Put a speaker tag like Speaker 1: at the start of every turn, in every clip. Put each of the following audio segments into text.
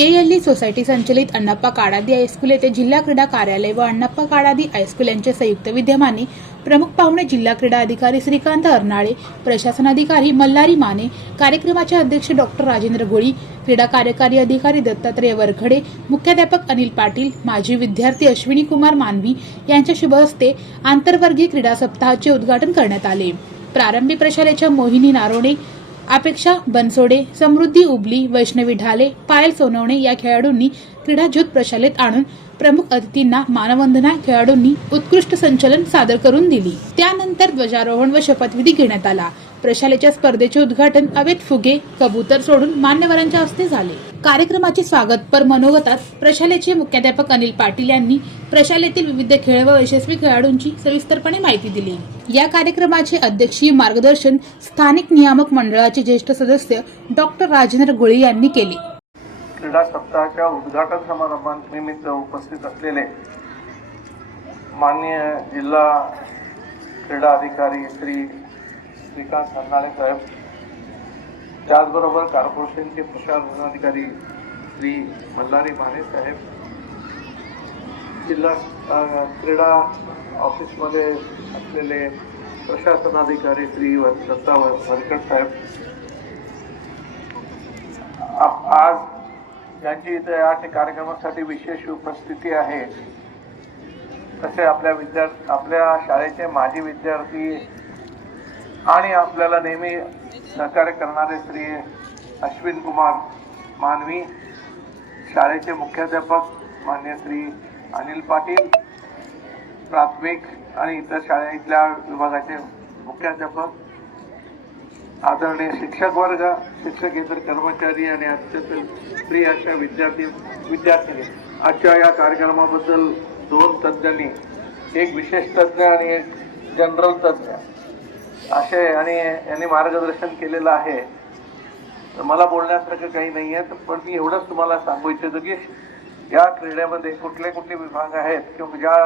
Speaker 1: Society संचलित Annappa Kadadi high school येथे जिल्हा क्रीडा कार्यालय व अण्णाप्पा काडादी हायस्कूल यांचे संयुक्त विद्यमाने प्रमुख पाहुणे जिल्हा क्रीडा अधिकारी श्रीकांत अर्नाळे प्रशासन अधिकारी मल्हारी माने कार्यक्रमाचे अध्यक्ष डॉक्टर राजेंद्र गोळी क्रीडा कार्यकारी अधिकारी दत्तात्रय वरखडे मुख्याध्यापक अनिल पाटील माजी विद्यार्थी अश्विनी कुमार मानवी यांच्या शुभ हस्ते आंतरवर्गीय क्रीडा सप्ताहाचे उद्घाटन करण्यात आले. प्रारंभी प्रशालेच्या मोहिनी नारोणे अपेक्षा बनसोडे समृद्धी उबली वैष्णवी ढाले पायल सोनवणे या खेळाडूंनी क्रीडाज्योत प्रशालेत आणून प्रमुख अतिथींना मानवंदना खेळाडूंनी उत्कृष्ट संचलन सादर करून दिली. त्यानंतर ध्वजारोहण व शपथविधी घेण्यात आला. प्रशालेच्या स्पर्धेचे उद्घाटन अवेद फुगे कबूतर सोडून मान्यवरांच्या हस्ते झाले. कार्यक्रमाचे स्वागतपर मनोगतात प्रशालेचे मुख्याध्यापक अनिल पाटील यांनी प्रशालेतील विविध खेळ व यशस्वी खेळाडूंची सविस्तरपणे माहिती दिली. या कार्यक्रमाचे अध्यक्षीय मार्गदर्शन स्थानिक नियामक मंडळाचे ज्येष्ठ सदस्य डॉक्टर राजेंद्र गोळे यांनी केले.
Speaker 2: क्रीडा सप्ताहाच्या उद्घाटन समारंभानिमित्त उपस्थित असलेले माननीय जिल्हा क्रीडा अधिकारी श्री श्रीकांत साहेब त्याचबरोबर कॉर्पोरेशनचे प्रचार अधिकारी श्री मल्हारी माने साहेब जिल्हा क्रीडा ऑफिसमध्ये असलेले प्रशासनाधिकारी श्री व- दत्ता वरकट साहेब आज यांची इथे या कार्यक्रमासाठी विशेष उपस्थिती आहे. तसे आपल्या विद्यार्थी आपल्या शाळेचे माजी विद्यार्थी आणि आपल्याला नेहमी सहकार्य करणारे श्री अश्विन कुमार मानवी शाळेचे मुख्याध्यापक मान्य श्री अनिल पाटील प्राथमिक आणि इतर शाळेतल्या विभागाचे मुख्याध्यापक आदरणीय शिक्षक वर्ग शिक्षकेतर कर्मचारी आणि अत्यंत प्रिय अशा विद्यार्थी विद्यार्थिनी. आजच्या या कार्यक्रमाबद्दल दोन तज्ज्ञांनी एक विशेष तज्ज्ञ आणि एक जनरल तज्ज्ञ असे आणि यांनी मार्गदर्शन केलेलं आहे. तर मला बोलण्यासारखं काही नाही आहे पण मी एवढंच तुम्हाला सांगू इच्छितो की या क्रीडेमध्ये कुठले कुठले विभाग आहेत किंवा ज्या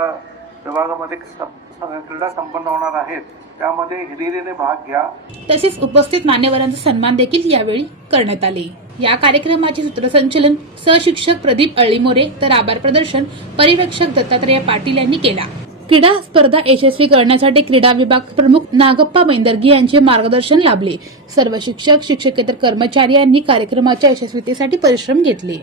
Speaker 2: विभागामध्ये क्रीडा संपन्न होणार आहेत त्यामध्ये हिरिरीने भाग घ्या.
Speaker 1: तसेच उपस्थित मान्यवरांचा सन्मान देखील यावेळी करण्यात आले. या कार्यक्रमाचे सूत्रसंचलन सहशिक्षक प्रदीप अळीमोरे तर आभार प्रदर्शन पर्यवेक्षक दत्तात्रय पाटील यांनी केला. क्रीडा स्पर्धा यशस्वी करण्यासाठी क्रीडा विभाग प्रमुख नागप्पा बैंदर्गी यांचे मार्गदर्शन लाभले. सर्व शिक्षक शिक्षकेतर कर्मचारी यांनी कार्यक्रमाच्या यशस्वीतेसाठी परिश्रम घेतले.